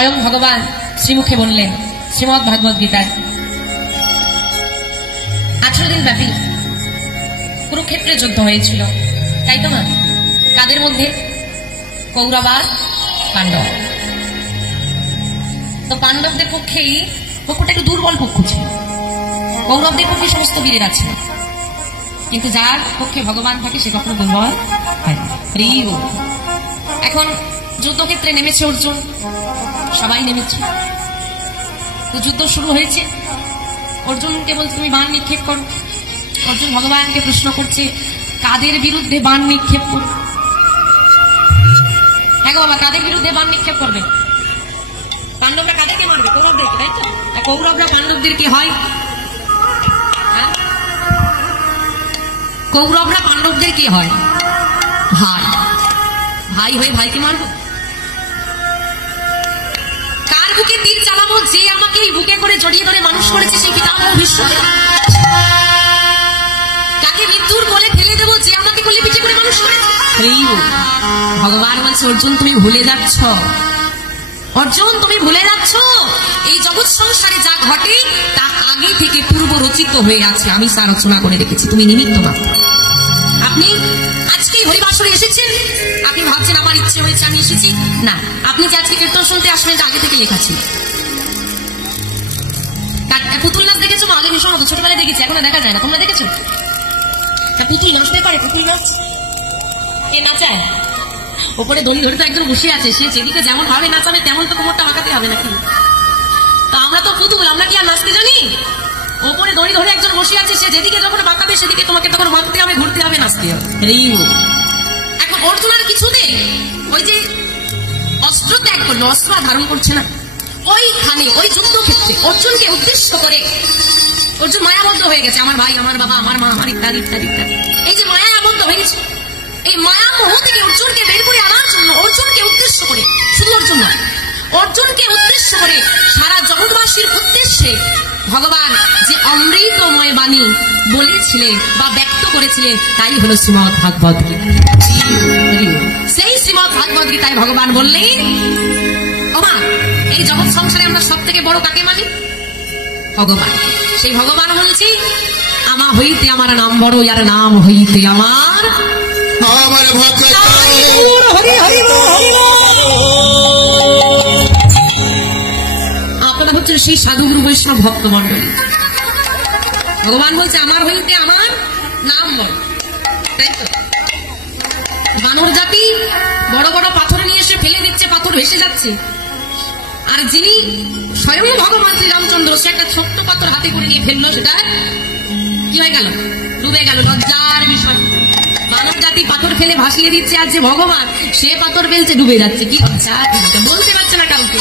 স্বয়ং ভগবান শ্রীমুখে বললেন শ্রীমদ্ ভাগবত গীতায় 18 দিন ব্যাপী কুরুক্ষেত্রে যুদ্ধ হয়েছিল, তাই তো না? কাদের মধ্যে? কৌরব আর পাণ্ডব। তো পাণ্ডবদের পক্ষেই পক্ষটা একটু দুর্বল পক্ষ ছিল, কৌরবদের পক্ষে সমস্ত বীরের আছে, কিন্তু যার পক্ষে ভগবান থাকে সে কখনো দুর্বল হয় না। এখন যুদ্ধক্ষেত্রে নেমেছে অর্জুন, সবাই নেমেছে, তো যুদ্ধ শুরু হয়েছে। অর্জুনকে বলছে তুমি বাণ নিক্ষেপ করো। অর্জুন ভগবানকে প্রশ্ন করছে কাদের বিরুদ্ধে বাণ নিক্ষেপ করবে? হ্যাঁ গো বাবা, কাদের বিরুদ্ধে বাণ নিক্ষেপ করবে? পাণ্ডবরা কাদেরকে মারবে? কৌরবদেরকে, তাই তো? কৌরবরা পাণ্ডবদের কি হয়? কৌরবরা পাণ্ডবদের কি হয়? ভাই। ভাই হয়ে ভাইকে মারবো? কার বুকে তীর চালাবো? যে আমাকে এই বুকে করে জড়িয়ে ধরে মানুষ করেছে সেই পিতামহ ভীষ্ম। তাকে মৃত্যুর কোলে ফেলে দেবো যে আমাকে কোলে পিঠে করে মানুষ করেছে? ভগবান বলছে অর্জুন তুমি ভুলে যাচ্ছ, অর্জুন তুমি ভুলে যাচ্ছ, এই জগৎ সংসারে যা ঘটে তা আগে থেকে পূর্ব রচিত হয়ে আছে, আমি তা রচনা করে রেখেছি, তুমি নিমিত্ত মাত্র। আপনি আজকে হরিবাসরে এসেছেন, আপনি ভাবছেন আমার ইচ্ছে হয়েছে আমি এসেছি, না, আপনি যে আজকে কীর্তন শুনতে আসবেন এটা আগে থেকে লেখা ছিল। পুতুল নাচ দেখেছো? আগে ভীষণ হতো, ছোটবেলায় দেখেছি, এখন দেখা যায় না, তোমরা দেখেছো? পুতুল নাচতে পারে? পুতুল নাচ কে নাচায়? ওপরে দড়ি ধরে তো একজন বসে আছে, সে যেদিকে যেমন ভাবে নাচাবে তেমন তো কোমরটা বাঁকাতে হবে নাকি? তো আমরা তো পুতুল, আমরা কি আর নাচতে জানি? ওপরে দড়ি ধরে একজন বসে আছে, সে যেদিকে যখন বাঁকাবে সেদিকে তোমাকে তখন বাঁকতে হবে, ঘুরতে হবে, নাচতে হবে। এখন অর্জুন আর কিছু নেই, ওই যে অস্ত্র ত্যাগ করলো, অস্ত্র ধারণ করছে না, ওইখানে ওই যুদ্ধক্ষেত্রে অর্জুনকে উদ্দেশ্য করে অর্জুন মায়াবদ্ধ হয়ে গেছে, আমার ভাই, আমার বাবা, আমার মা, আমার ইত্যাদি ইত্যাদি ইত্যাদি। এই যে মায়া আবদ্ধ হয়ে গেছে, এই মায়া মোহ থেকে অর্জুনকে বের করে আনার জন্য অর্জুনকে উদ্দেশ্য করে, শুধু অর্জুন নয়, অর্জুনকে উদ্দেশ্য করে সারা জগৎবাসীর উদ্দেশ্যে ভগবান যে অমৃতময় বাণী বলেছিলেন বা ব্যক্ত করেছিলেন তাই হলো শ্রীমদ্ ভাগবত গীতা। সেই শ্রীমদ্ ভাগবত গীতায় ভগবান বললেন ওমা এই জগৎ সংসারে আমরা সব থেকে বড় কাকে মানি? ভগবান। সেই ভগবান বলছি আমার হইতে আমার নাম বড়, ইয়ার নাম হইতে আমার আপনারা হচ্ছে সেই সাধুগুরু বৈষ্ণব ভক্ত মন্ডলী। ভগবান বলছে আমার হইতে আমার নাম বড়, তাই তো? বানর জাতি বড় বড় পাথর নিয়ে এসে ফেলে দিচ্ছে, পাথর ভেসে যাচ্ছে, আর যিনি স্বয়ং ভগবান শ্রীরামচন্দ্র সে একটা ছোট্ট পাথর হাতে করে নিয়ে ফেললো, সেটা কি হয়ে গেল? ডুবে গেল। লজ্জার বিষয়, মানব জাতি পাথর ফেলে ভাসিয়ে দিচ্ছে, আর যে ভগবান সে পাথর ফেলছে, ডুবে যাচ্ছে। কি লজ্জা, বলতে পারছে না কাউকে।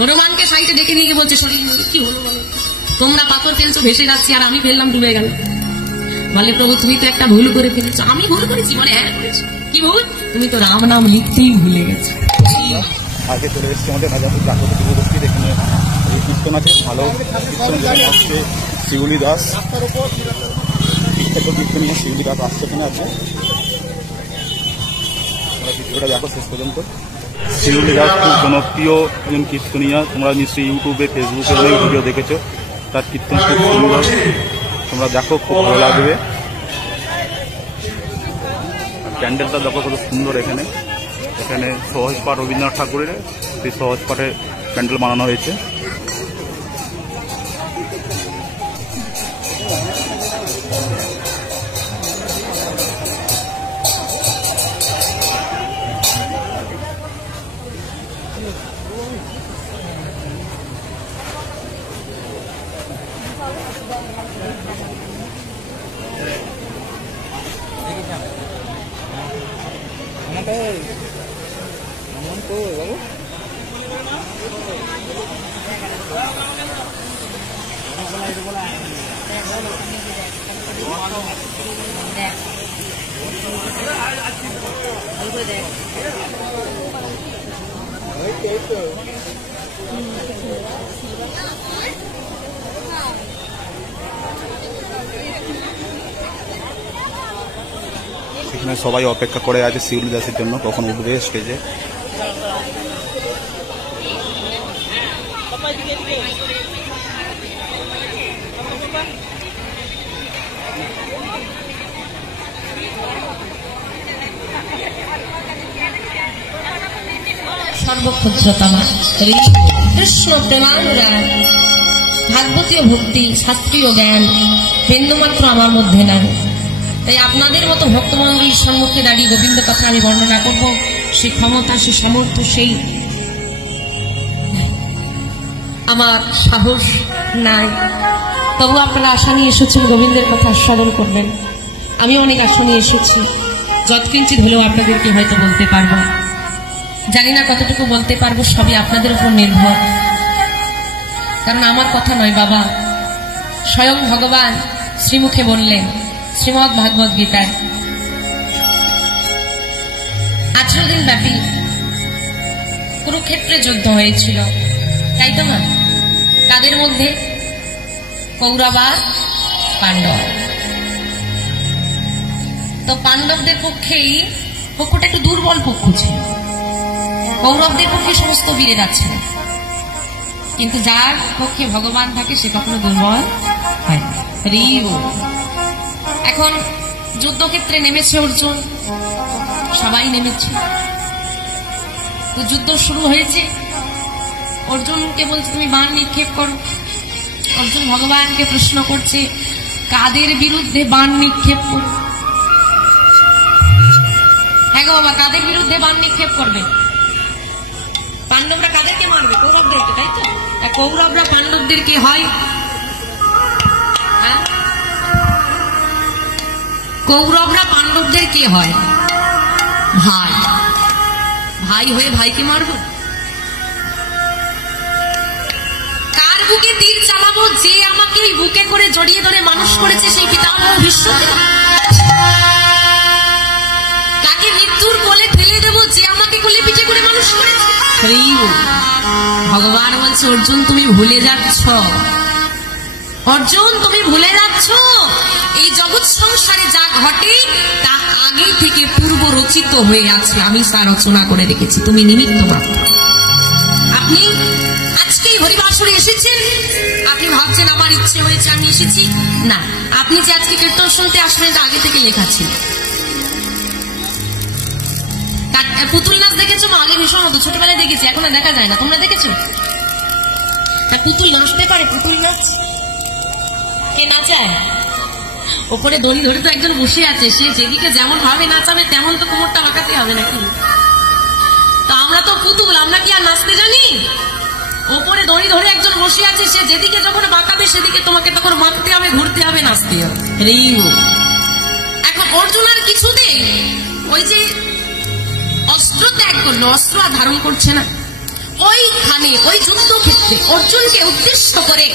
হনুমানকে সাইডে ডেকে নিয়ে বলছে শরীর কি হলো বলো, তোমরা পাথর ফেলছো ভেসে যাচ্ছে আর আমি ফেললাম ডুবে গেল। বলে প্রভু তুমি তো একটা ভুল করে ফেলেছো। আমি ভুল করেছি? বলে হ্যাঁ করেছি। কি ভুল? তুমি তো রাম নাম লিখতেই ভুলে গেছো। আগে চলে এসেছি আমাদের রাজাপুর জাগ্রত যুবগোষ্ঠীর এখানে এই কীর্তন আছে, ভালো কীর্তন আসছে। শিউলি দাস বিখ্যাত কীর্তনীয় শিউলি দাস আসছে এখানে আছে, তোমরা ভিডিওটা দেখো শেষ পর্যন্ত। শিউলি দাস খুব জনপ্রিয় একজন কীর্তনীয়, তোমরা নিশ্চয়ই ইউটিউবে ফেসবুকে অনেক ভিডিও দেখেছো, তার কীর্তন খুব সুন্দর, তোমরা দেখো খুব ভালো লাগবে। প্যান্ডেলটা দেখো কত সুন্দর, এখানে এখানে সহজ পাঠ রবীন্দ্রনাথ ঠাকুরের সেই সহজ পাঠে প্যান্ডেল বানানো হয়েছে। এখানে সবাই অপেক্ষা করে আছে শিউলি দাসের জন্য, কখন উঠবে স্টেজে। সর্বক্ষুদ্রতমা কৃষ্ণ প্রেমানুরাগ ভাগবতীয় ভক্তি শাস্ত্রীয় জ্ঞান বিন্দুমাত্র আমার মধ্যে নাই। তাই আপনাদের মতো ভক্তমন্ডলীর সম্মুখে দাঁড়িয়ে গোবিন্দ কথা আমি বর্ণনা করব, সেই ক্ষমতা, সেই সামর্থ্য, সেই আমার সাহস নাই। তবু আপনারা আশা নিয়ে এসেছেন গোবিন্দের কথা স্মরণ করবেন। আমি অনেক আশা নিয়ে এসেছি, যৎকিঞ্চিত হলেও আপনাদেরকে হয়তো বলতে পারবো। জানি না কতটুকু বলতে পারবো, সবই আপনাদের উপর নির্ভর। কারণ আমার কথা নয় বাবা, স্বয়ং ভগবান শ্রীমুখে বললেন শ্রীমদ্ ভাগবত গীতায় 18 দিন ব্যাপী কুরুক্ষেত্রে যুদ্ধ হয়েছিল, তাই তো না? তাদের মধ্যে কৌরব আর পাণ্ডব। তো পাণ্ডবদের পক্ষেই পক্ষটা একটু দুর্বল পক্ষ ছিল, কৌরবদের পক্ষে সমস্ত বীরেরা ছিল। কিন্তু যার পক্ষে ভগবান থাকে সে কখনো দুর্বল হয় না। এখন যুদ্ধক্ষেত্রে নেমেছে অর্জুন, সবাই নেমেছে। তো যুদ্ধ শুরু হয়েছে, অর্জুনকে বলছে তুমি বাণ নিক্ষেপ করো। অর্জুন ভগবানকে প্রশ্ন করছে কাদের বিরুদ্ধে বাণ নিক্ষেপ করবে? হ্যাঁ গো বাবা, কাদের বিরুদ্ধে বাণ নিক্ষেপ করবে? পাণ্ডবরা কাদেরকে মারবে? কৌরবদেরকে, তাই তো? কৌরবরা পাণ্ডবদেরকে হয়, কৌরবরা পাণ্ডবদের কে হয়? ভাই। ভাই হয়ে ভাইকে মারবো? কার বুকে তীর চালাবো? যে আমাকে বুকে করে জড়িয়ে ধরে মানুষ করেছে, সেই পিতামহ ভীষ্ম। কাকে মৃত্যুর কোলে ঠেলে দেবো? যে আমাকে কোলে পিঠে করে মানুষ করেছে। ভগবান বলছে অর্জুন তুমি ভুলে যাচ্ছ, অর্জুন তুমি ভুলে যাচ্ছ এই জগৎ সংসারে যা ঘটে তা আগে থেকে পূর্ব রচিত হয়ে আছে, আমি তা রচনা করে রেখেছি, তুমি নিমিত্ত মাত্র। আপনি আজকেই হরিবাসরে এসেছেন, আপনি ভাবছেন আমার ইচ্ছে হয়েছে আমি এসেছি, না, আপনি যে আজকে কীর্তন শুনতে আসবেন তা আগে থেকে লেখা ছিল। পুতুল নাচ দেখেছো? আগে ভীষণ হতো, ছোটবেলায় দেখেছি, এখন আর দেখা যায় না। তোমরা দেখেছো? পুতুল নাচতে পারে? পুতুল নাচ কে নাচায়? ওপরে দড়ি ধরে তো একজন বসে আছে, সে যেদিকে যেমন ভাবে নাচাবে তেমন তো কোমরটা বাঁকাতে হবে নাকি? তা আমরা তো পুতুল, আমরা কি আর নাচতে জানি? ওপরে দড়ি ধরে একজন বসে আছে, সে যেদিকে যখন বাঁকাবে সেদিকে তোমাকে তখন বাঁকতে হবে, ঘুরতে হবে, নাচতে হবে। এখন অর্জুন আর কিছুতে ওই যে অস্ত্র ত্যাগ করলো, অস্ত্র আর ধারণ করছে না। ওইখানে ওই যুদ্ধক্ষেত্রে অর্জুনকে উদ্দেশ্য করে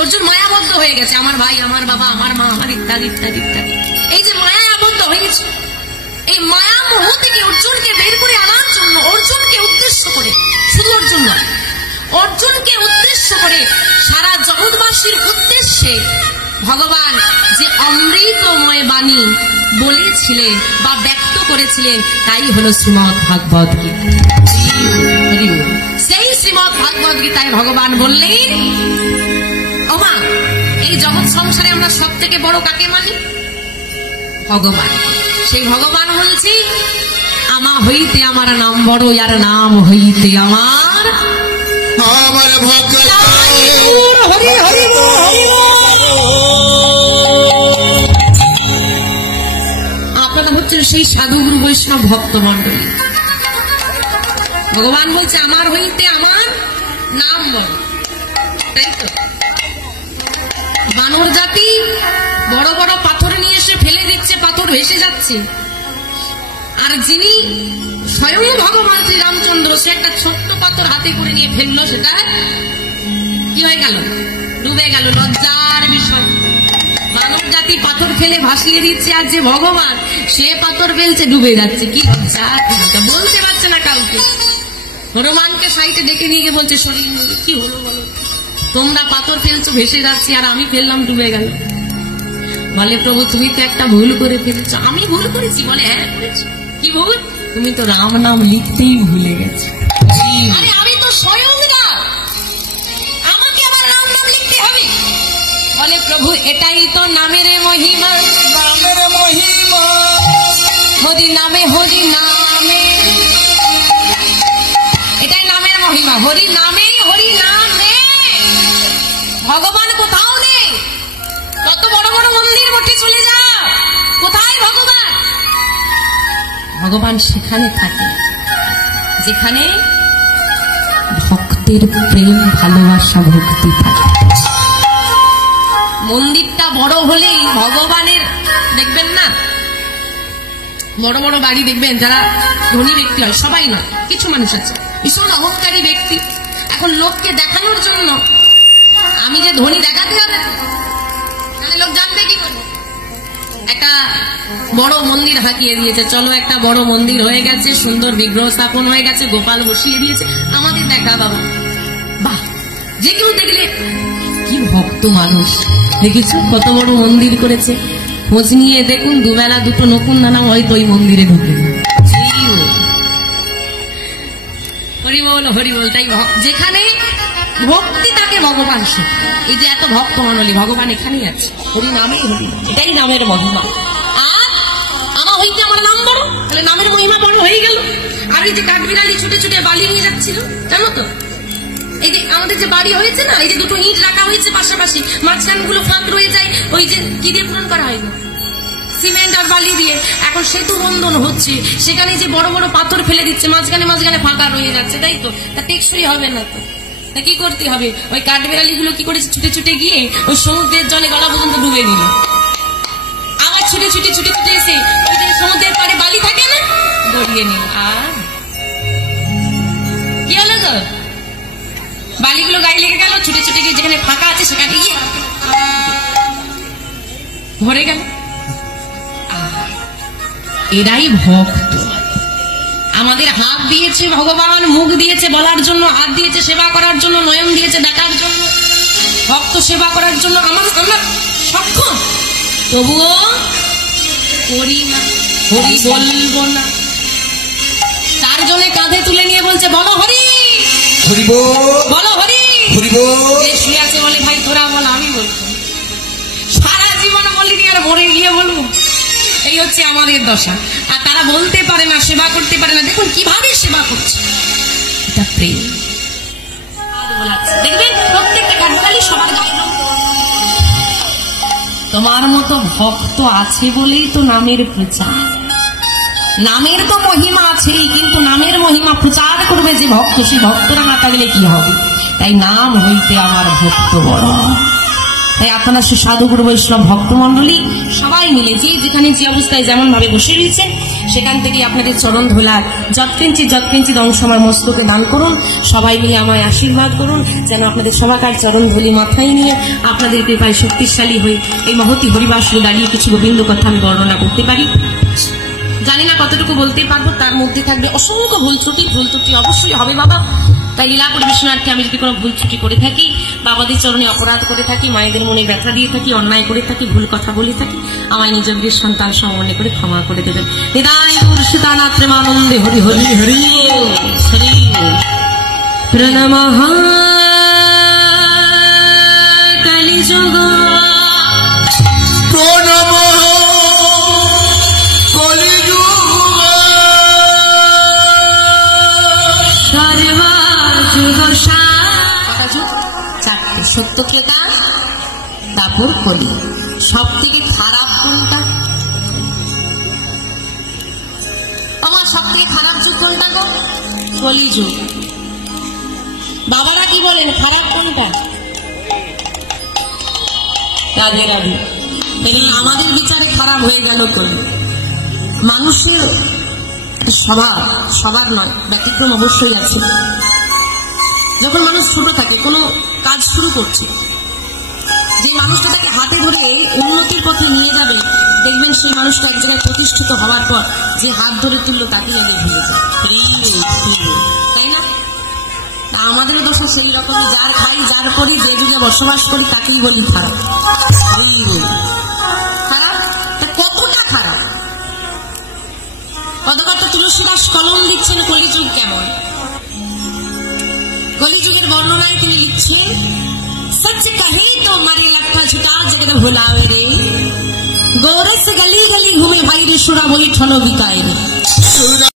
অর্জুন মায়াবদ্ধ হয়ে গেছে, আমার ভাই, আমার বাবা, আমার মা, আমার ইত্যাদি ইত্যাদি ইত্যাদি। এই যে মায়াবদ্ধ হয়ে গেছে, এই মায়া মোহ থেকে অর্জুনকে বের করে আনার জন্য অর্জুনকে উদ্দেশ্য করে, শুধু অর্জুন নয়, অর্জুনকে উদ্দেশ্য করে সারা জগৎবাসীর উদ্দেশ্যে ভগবান যে অমৃতময় বাণী বলেছিলেন বা ব্যক্ত করেছিলেন তাই হলো শ্রীমদ্ ভাগবত গীতা। সেই শ্রীমদ্ ভাগবত গীতায় ভগবান বললেন ওমা, এই জগৎ সংসারে আমরা সব থেকে বড় কাকে মানি? ভগবান। সেই ভগবান বলছি আমা হইতে আমার নাম বড়, আর নাম হইতে আমার ভক্ত। হরি হরি আপনারা হচ্ছেন সেই সাধুগুরু বৈষ্ণব ভক্ত মন্ডলী। ভগবান বলছে আমার হইতে আমার নাম বড়, তাই তো? বানর জাতি বড় বড় পাথর নিয়ে এসে ফেলে দিচ্ছে, পাথর ভেসে যাচ্ছে, আর যিনি স্বয়ং ভগবান শ্রী রামচন্দ্র, সে একটা ছোট্ট পাথর হাতে করে নিয়ে ফেললো, সেটা কি হয়ে গেল? ডুবে গেল। লজ্জার বিষয়, মানব জাতি পাথর ফেলে ভাসিয়ে দিচ্ছে, আর যে ভগবান সে পাথর ফেলছে, ডুবে যাচ্ছে। কি লজ্জা, বলতে পারছে না কাউকে। হনুমানকে সাইটে ডেকে নিয়ে গিয়ে বলছে শরীর কি হলো বলো, তোমরা পাথর ফেলছো ভেসে যাচ্ছি, আর আমি ফেললাম ডুবে গেল। বলে প্রভু তুমি তো একটা ভুল করে ফেলেছ। আমি ভুল করেছি? বলে হ্যাঁ করেছি। কি ভুল? তুমি তো রাম নাম লিখতেই ভুলে গেছো। আমি তো স্বয়ং না, প্রভু এটাই তো নামের মহিমা, নামের মহিমা, হরি নামে হরি নামে, এটাই নামের মহিমা, হরি নামে হরি নামে। ভগবান কোথাও নেই, কত বড় বড় মন্দির মঠে চলে যা, কোথায় ভগবান? ভগবান সেখানে থাকে যেখানে ভক্তের প্রেম ভালোবাসা ভক্তি থাকে। মন্দিরটা বড় হলেই ভগবানের দেখবেন না, বড় বড় বাড়ি দেখবেন, যারা ধনী ব্যক্তি হয়, সবাই না, কিছু মানুষ আছে ভীষণ অহংকারী ব্যক্তি, এখন লোককে দেখানোর জন্য আমি যে ধনী দেখাতে হবে, তাহলে লোক জানবে কি করে? একটা বড় মন্দির হাঁকিয়ে দিয়েছে, চলো একটা বড় মন্দির হয়ে গেছে, সুন্দর বিগ্রহ স্থাপন হয়ে গেছে, গোপাল বসিয়ে দিয়েছে, আমাদের দেখা বাবা, বাহ, যে কেউ দেখলে কি ভক্ত মানুষ, দেখেছো কত বড় মন্দির করেছে, খোঁজ নিয়ে দেখুন দুবেলা দুটো নকুন দানা হয়তো ওই মন্দিরে ঢুকে। হরি বল হরি বল। তাই যেখানে ভক্তি তাকে ভগবান সে, এই যে এত ভক্ত মণ্ডলী, ভগবান এখানেই আছে, হরি নামেই হরি, এটাই নামের মহিমা। আর আমার হইতে আমার নাম বড়, তাহলে নামের মহিমা বড় হয়ে গেল। আর এই যে কাঠবিড়ালি ছুটে ছুটে বালি নিয়ে যাচ্ছিল, জানো তো, এই যে আমাদের যে বাড়ি হয়েছে না, এই যে দুটো ইট রাখা হয়েছে পাশাপাশি, মাঝখান গুলো ফাঁক রয়ে যায়, ওই যে কি দিয়ে পূরণ করা হয়, সিমেন্ট আর বালি দিয়ে। এখন সেতু বন্ধন হচ্ছে, সেখানে যে বড় বড় পাথর ফেলে দিচ্ছে, মাঝখানে মাঝখানে ফাঁকা রয়ে যাচ্ছে, তাই তো, তা টেকসই হবে না তো, তা কি করতে হবে? ওই কাঠবিড়ালি গুলো কি করেছে, ছুটে ছুটে গিয়ে ওই সমুদ্রের জলে গলা পর্যন্ত ডুবে নিল, আবার ছুটে ছুটে ছুটে ছুটে এসে ওই যে সমুদ্রের পাড়ে বালি থাকে না, গড়িয়ে নিল। আর কি হলো গো, বালিগুলো গায়ে লেগে গেল, ছুটে ছুটে গিয়ে যেখানে ফাঁকা আছে সেখানে গিয়ে ভরে গেল। এরাই ভক্ত। আমাদের হাত দিয়েছে ভগবান, মুখ দিয়েছে বলার জন্য, হাত দিয়েছে সেবা করার জন্য, নয়ন দিয়েছে দেখার জন্য, ভক্ত সেবা করার জন্য আমরা সক্ষম, তবুও করি না, হরি বলবো না। চারজনে কাঁধে তুলে নিয়ে বলছে বলো হরি, বলো হরি, যে শুয়ে আছে বলে ভাই তোরা বল, আমি বলবো, সারা জীবন বলিনি আর মরে গিয়ে বলবো, এই হচ্ছে আমাদের দশা। আর তারা বলতে পারে না, সেবা করতে পারে না, দেখুন কিভাবে সেবা করছে, এটা প্রেম। দেখবেন প্রত্যেকটা কাঠবিড়ালি সবার গায়ে রং। তোমার মতো ভক্ত আছে বলেই তো নামের প্রচার, নামের তো মহিমা আছেই, কিন্তু নামের মহিমা প্রচার করবে যে ভক্ত, সেই ভক্তরা না থাকলে কি হবে? তাই নাম হইতে আমার ভক্ত বড়। তাই আপনারা সে সাধুগুরু বৈষ্ণব ভক্তমন্ডলী সবাই মিলে যে যেখানে যে অবস্থায় যেমন ভাবে বসে রয়েছেন, সেখান থেকে আপনাদের চরণ ধোলার যৎকিঞ্চিত অংশ আমার মস্তকে দান করুন। সবাই মিলে আমায় আশীর্বাদ করুন, যেন আপনাদের সবাকার চরণ ধুলি মাথায় নিয়ে আপনাদের কৃপায় শক্তিশালী হয়ে এই মহতি হরিবাসরে দাঁড়িয়ে কিছু গোবিন্দ কথা আমি বর্ণনা করতে পারি। জানি না কতটুকু বলতে পারবো, তার মধ্যে থাকবে অসংখ্য ভুল ত্রুটি অবশ্যই হবে বাবা। তাই লীলা পরিবেশনার্থে আমি যদি কোনো ভুল ত্রুটি করে থাকি, বাবাদের চরণে অপরাধ করে থাকি, মায়েদের মনে ব্যথা দিয়ে থাকি, অন্যায় করে থাকি, ভুল কথা বলে থাকি, আমায় নিজ গৃহের সন্তান সমন্বয় করে ক্ষমা করে দেবেন। হৃদয় সীতানাথ প্রেমানন্দে হরি হরি হরি হরি প্রণমঃ কলিযুগ সত্যকেতা, তারপর কলি। সব থেকে খারাপ কোনটা? আমার সব থেকে খারাপ যুগ কোনটা গো? কলিযুগ। বাবারা কি বলেন খারাপ কোনটা? রাধে রাধে। আমাদের বিচারে খারাপ হয়ে গেল কলি। মানুষের সবার নয়, ব্যতিক্রম অবশ্যই আছে। যখন মানুষ ছোট থাকে, কোনো কাজ শুরু করছে, যে মানুষটা তাকে হাতে ধরে উন্নতির পথে নিয়ে যাবে, দেখবেন সেই মানুষটা এক জায়গায় প্রতিষ্ঠিত হওয়ার পর যে হাত ধরে তুললো তাকেই আগে ভুলে যায়, তাই না? আমাদেরও দোষ সেই রকম, যার খাই যার করি, যে যুগে বসবাস করি তাকেই বলি খারাপ। খারাপ কতটা খারাপ? পদকর্তা তুলসীদাস কলম দিচ্ছেন কলিযুগ কেমন। কলিযুগের বর্ণনায় তিনি লিখছেন, সচ कहे तो मारे लखा झुका जगत भुलावे रे गोरस गली गली घूमे भाई रे सुरा वही ठनो बिकाए रे